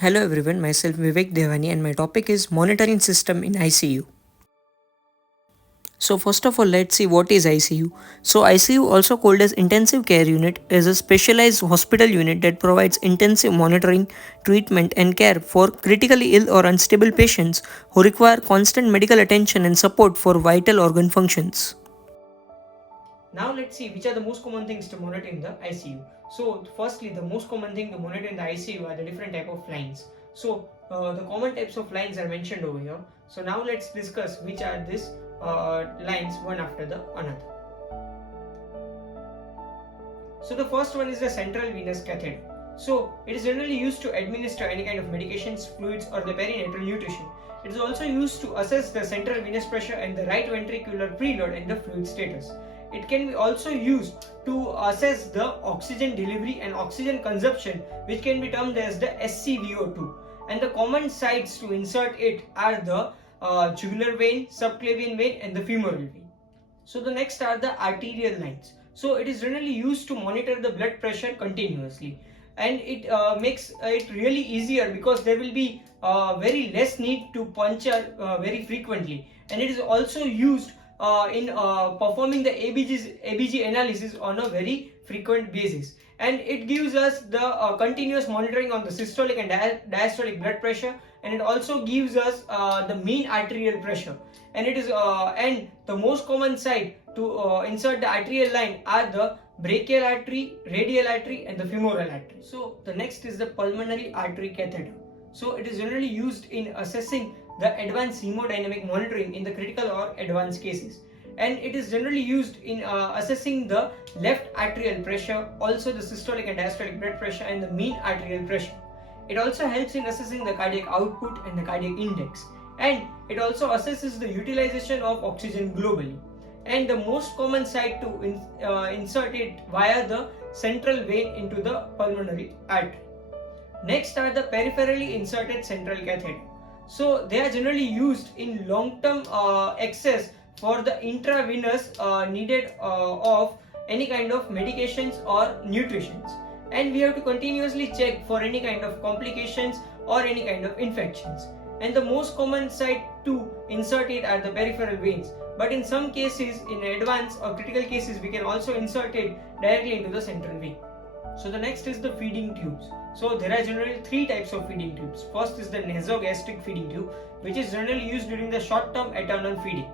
Hello everyone, myself Vivek Devani and my topic is monitoring system in ICU. So first of all, let's see what is ICU. So ICU, also called as intensive care unit, is a specialized hospital unit that provides intensive monitoring, treatment and care for critically ill or unstable patients who require constant medical attention and support for vital organ functions. Now let's see which are the most common things to monitor in the ICU. So firstly, the most common thing to monitor in the ICU are the different type of lines. So the common types of lines are mentioned over here. So now let's discuss which are these lines one after the another. So the first one is the central venous catheter. So it is generally used to administer any kind of medications, fluids or the perinatal nutrition. It is also used to assess the central venous pressure and the right ventricular preload and the fluid status. It can be also used to assess the oxygen delivery and oxygen consumption, which can be termed as the SCVO2. And the common sites to insert it are the jugular vein, subclavian vein and the femoral vein. So the next are the arterial lines. So it is generally used to monitor the blood pressure continuously, and it makes it really easier because there will be very less need to puncture very frequently, and it is also used in performing the ABG analysis on a very frequent basis, and it gives us the continuous monitoring on the systolic and diastolic blood pressure, and it also gives us the mean arterial pressure, and it is and the most common site to insert the arterial line are the brachial artery, radial artery and the femoral artery. So the next is the pulmonary artery catheter. So it is generally used in assessing the advanced hemodynamic monitoring in the critical or advanced cases, and it is generally used in assessing the left arterial pressure, also the systolic and diastolic blood pressure and the mean arterial pressure. It also helps in assessing the cardiac output and the cardiac index, and it also assesses the utilization of oxygen globally. And the most common site to insert it via the central vein into the pulmonary artery. Next are the peripherally inserted central catheter. So they are generally used in long-term access for the intravenous needed of any kind of medications or nutritions, and we have to continuously check for any kind of complications or any kind of infections, and the most common site to insert it are the peripheral veins, but in some cases, in advanced or critical cases, we can also insert it directly into the central vein. So the next is the feeding tubes. So there are generally three types of feeding tubes. First is the nasogastric feeding tube, which is generally used during the short-term eternal feeding.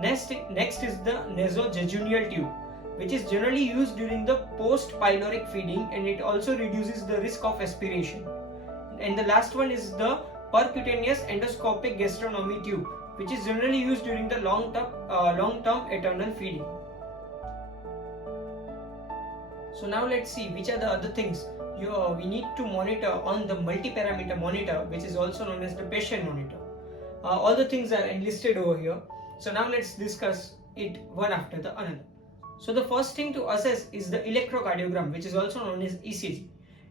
Next is the nasojejunal tube, which is generally used during the post-pyloric feeding, and it also reduces the risk of aspiration. And the last one is the percutaneous endoscopic gastrostomy tube, which is generally used during the long-term eternal feeding. So now let's see which are the other things we need to monitor on the multi-parameter monitor, which is also known as the patient monitor. All the things are enlisted over here. So now let's discuss it one after the another. So the first thing to assess is the electrocardiogram, which is also known as ECG.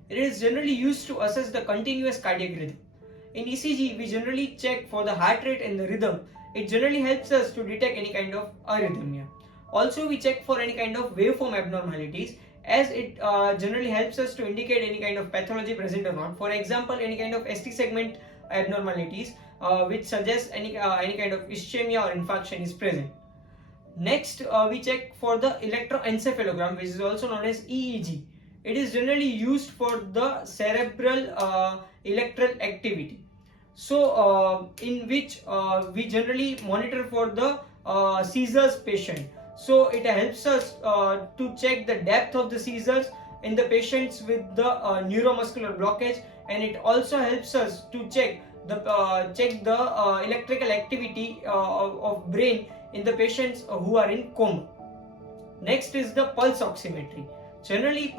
It is generally used to assess the continuous cardiac rhythm. In ECG, we generally check for the heart rate and the rhythm. It generally helps us to detect any kind of arrhythmia. Also, we check for any kind of waveform abnormalities, as it generally helps us to indicate any kind of pathology present or not. For example, any kind of ST segment abnormalities which suggests any kind of ischemia or infarction is present. Next, we check for the electroencephalogram, which is also known as EEG. It is generally used for the cerebral electrical activity. So, in which we generally monitor for the seizures patient. So, it helps us to check the depth of the seizures in the patients with the neuromuscular blockage, and it also helps us to check the electrical activity of brain in the patients who are in coma. Next is the pulse oximetry. Generally,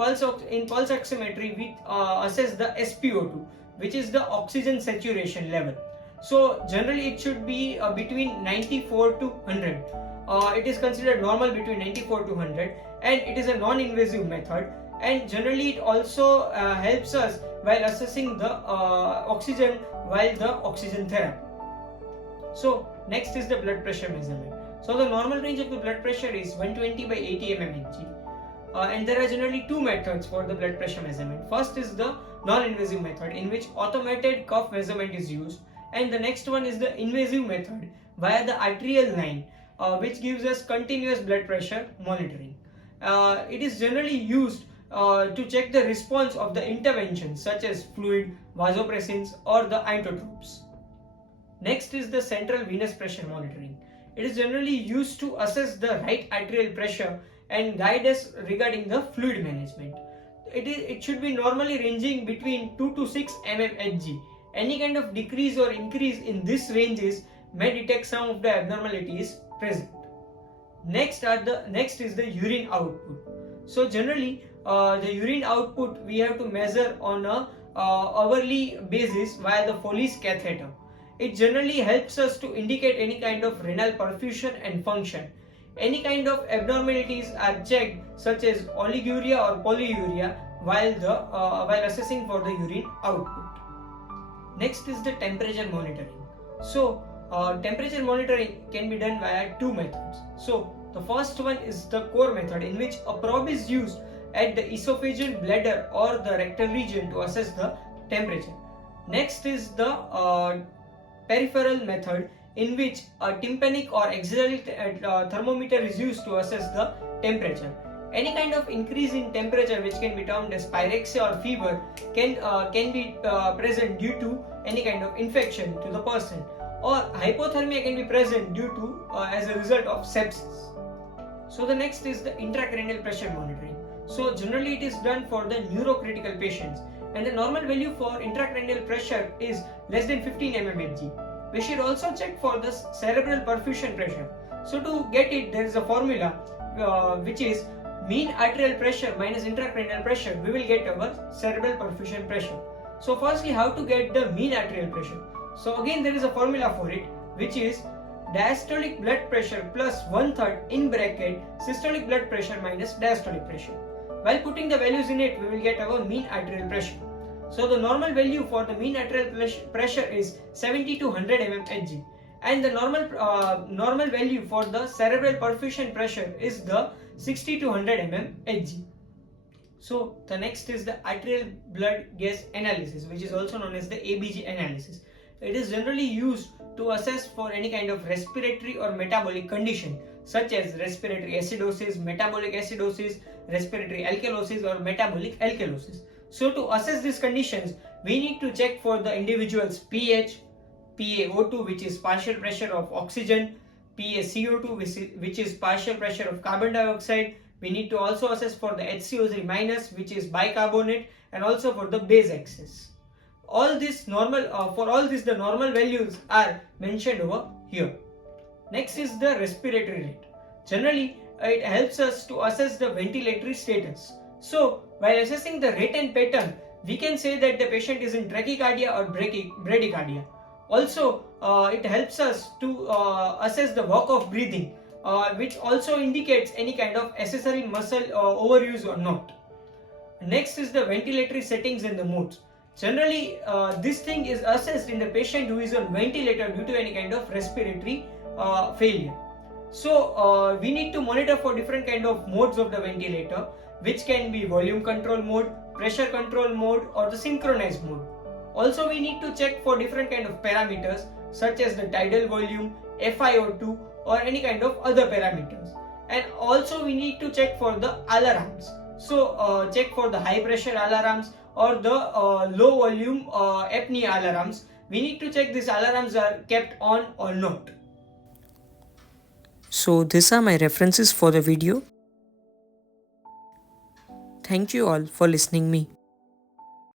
in pulse oximetry, we assess the SpO2, which is the oxygen saturation level. So generally, it should be between 94 to 100. It is considered normal between 94 to 100, and it is a non-invasive method. And generally, it also helps us while assessing the oxygen while the oxygen therapy. So next is the blood pressure measurement. So the normal range of the blood pressure is 120 by 80 mmHg. And there are generally two methods for the blood pressure measurement. First is the non-invasive method in which automated cough measurement is used, and the next one is the invasive method via the arterial line, which gives us continuous blood pressure monitoring. It is generally used to check the response of the interventions such as fluid, vasopressins or the inotropes. Next is the central venous pressure monitoring. It is generally used to assess the right arterial pressure and guide us regarding the fluid management. It should be normally ranging between 2 to 6 mmHg. Any kind of decrease or increase in this ranges may detect some of the abnormalities present. Next is the urine output. So generally the urine output we have to measure on a hourly basis via the Foley's catheter. It generally helps us to indicate any kind of renal perfusion and function. Any kind of abnormalities are checked such as oliguria or polyuria while assessing for the urine output. Next is the temperature monitoring. So temperature monitoring can be done via two methods. So the first one is the core method, in which a probe is used at the esophageal bladder or the rectal region to assess the temperature. Next is the peripheral method, in which a tympanic or axillary thermometer is used to assess the temperature. Any kind of increase in temperature, which can be termed as pyrexia or fever, can be present due to any kind of infection to the person, or hypothermia can be present due to as a result of sepsis. So the next is the intracranial pressure monitoring. So generally it is done for the neurocritical patients, and the normal value for intracranial pressure is less than 15 mmHg. We should also check for the cerebral perfusion pressure. So to get it, there is a formula which is mean arterial pressure minus intracranial pressure. We will get our cerebral perfusion pressure. So firstly, how to get the mean arterial pressure? So again there is a formula for it, which is diastolic blood pressure plus 1/3 in bracket systolic blood pressure minus diastolic pressure. While putting the values in it, we will get our mean arterial pressure. So the normal value for the mean arterial pressure is 70 to 100 mmHg, and the normal value for the cerebral perfusion pressure is the 60 to 100 mmHg. So the next is the arterial blood gas analysis, which is also known as the ABG analysis. It is generally used to assess for any kind of respiratory or metabolic condition, such as respiratory acidosis, metabolic acidosis, respiratory alkalosis or metabolic alkalosis. So to assess these conditions, we need to check for the individual's pH, PaO2, which is partial pressure of oxygen, PaCO2, which is partial pressure of carbon dioxide. We need to also assess for the HCO3 minus, which is bicarbonate, and also for the base excess. For all this the normal values are mentioned over here. Next is the respiratory rate. Generally it helps us to assess the ventilatory status. So while assessing the rate and pattern, we can say that the patient is in tachycardia or bradycardia. Also it helps us to assess the work of breathing, which also indicates any kind of accessory muscle overuse or not. Next is the ventilatory settings and the modes. Generally this thing is assessed in the patient who is on ventilator due to any kind of respiratory failure. So we need to monitor for different kind of modes of the ventilator, which can be volume control mode, pressure control mode, or the synchronized mode. Also we need to check for different kind of parameters such as the tidal volume, FiO2, or any kind of other parameters. And also we need to check for the alarms. So check for the high pressure alarms or the low volume apnea alarms. We need to check these alarms are kept on or not. So these are my references for the video. Thank you all for listening me.